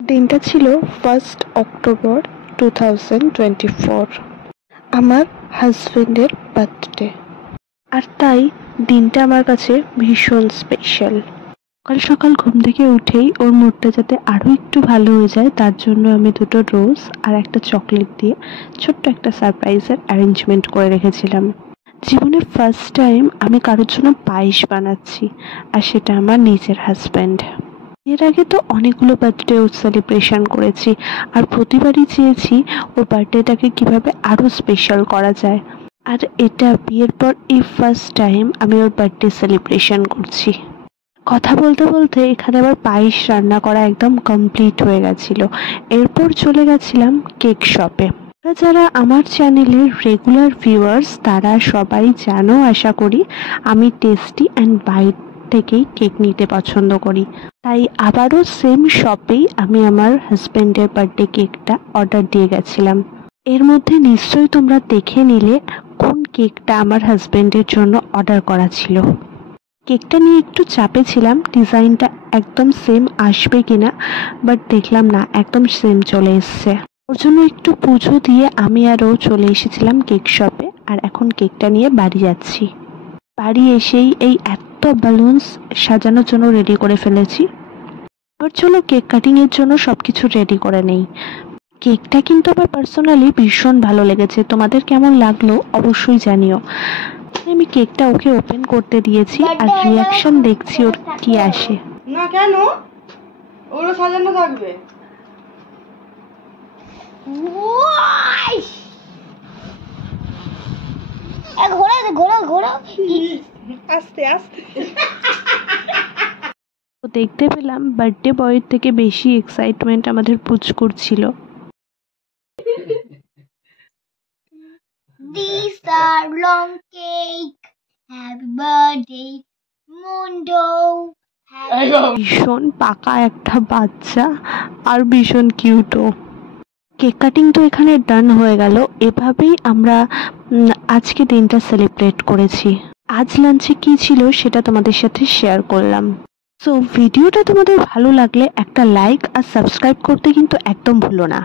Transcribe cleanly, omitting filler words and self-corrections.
দিনটা ছিল 1 অক্টোবর 2024। আমার হাজবেন্ডের বার্থডে, আর তাই দিনটা আমার কাছে ভীষণ স্পেশাল। সকাল সকাল ঘুম থেকে উঠেই ওর মুডটা যাতে আরো একটু ভালো হয়ে যায় তার জন্য আমি দুটো রোজ আর একটা চকলেট দিয়ে ছোট্ট একটা সারপ্রাইজের অ্যারেঞ্জমেন্ট করে রেখেছিলাম। জীবনে ফার্স্ট টাইম আমি কারোর জন্য পায়েস বানাচ্ছি, আর সেটা আমার নিজের হাজবেন্ড। এর আগে তো অনেকগুলো বার্থডে সেলিব্রেশন করেছি, আর প্রতিবারই চেয়েছি ওর বার্থডেটাকে কিভাবে আরো স্পেশাল করা যায়। আর এটা বিয়ের পর এই ফার্স্ট টাইম আমি ওর বার্থডে সেলিব্রেশন করছি। কথা বলতে বলতে এখানে আবার পায়েস রান্না করা একদম কমপ্লিট হয়ে গেছিল। এরপর চলে গেছিলাম কেক শপে। যারা আমার চ্যানেলের রেগুলার ভিউয়ার্স তারা সবাই জানো আশা করি আমি টেস্টি অ্যান্ড বাইট থেকেই কেক নিতে পছন্দ করি। তাই আবারও সেম শপেই আমি আমার হাজবেন্ডের বার্থডে কেকটা অর্ডার দিয়ে গেছিলাম। এর মধ্যে নিশ্চয়ই তোমরা দেখে নিলে কোন কেকটা আমার হাজবেন্ডের জন্য অর্ডার করা ছিল। কেকটা নিয়ে একটু চাপে ছিলাম ডিজাইনটা একদম সেম আসবে কিনা, বাট দেখলাম না, একদম সেম চলে এসছে। ওর জন্য একটু পুজো দিয়ে আমি আর ও চলে এসেছিলাম কেক শপে, আর এখন কেকটা নিয়ে বাড়ি যাচ্ছি। বাড়ি এসেই এই এত বালুনস সাজানোর জন্য রেডি করে ফেলেছি। এবার চলো কেক কাটিং এর জন্য সবকিছু রেডি করে নেই। কেকটা কিন্তু আমার পার্সোনালি ভীষণ ভালো লেগেছে, তোমাদের কেমন লাগলো অবশ্যই জানিও। আমি কেকটা ওকে ওপেন করতে দিয়েছি আর রিয়াকশন দেখছি ওর কি আসে। না কেন ওগুলো সাজানো থাকবে? আস্তে আস্তে দেখতে পেলাম বার্থডে বয়ের থেকে বেশি এক্সাইটমেন্ট আমাদের পুচকুর ছিল। These are long cake. Happy birthday, Mundo. ভীষণ পাকা একটা বাচ্চা আর ভীষণ কিউটও। কেক কাটিং তো এখানে ডান হয়ে গেল। এভাবেই আমরা আজকে দিনটা সেলিব্রেট করেছি। আজ লাঞ্চে কি ছিল সেটা তোমাদের সাথে শেয়ার করলাম। সো ভিডিওটা তোমাদের ভালো লাগলে একটা লাইক আর সাবস্ক্রাইব করতে কিন্তু একদম ভুলো না।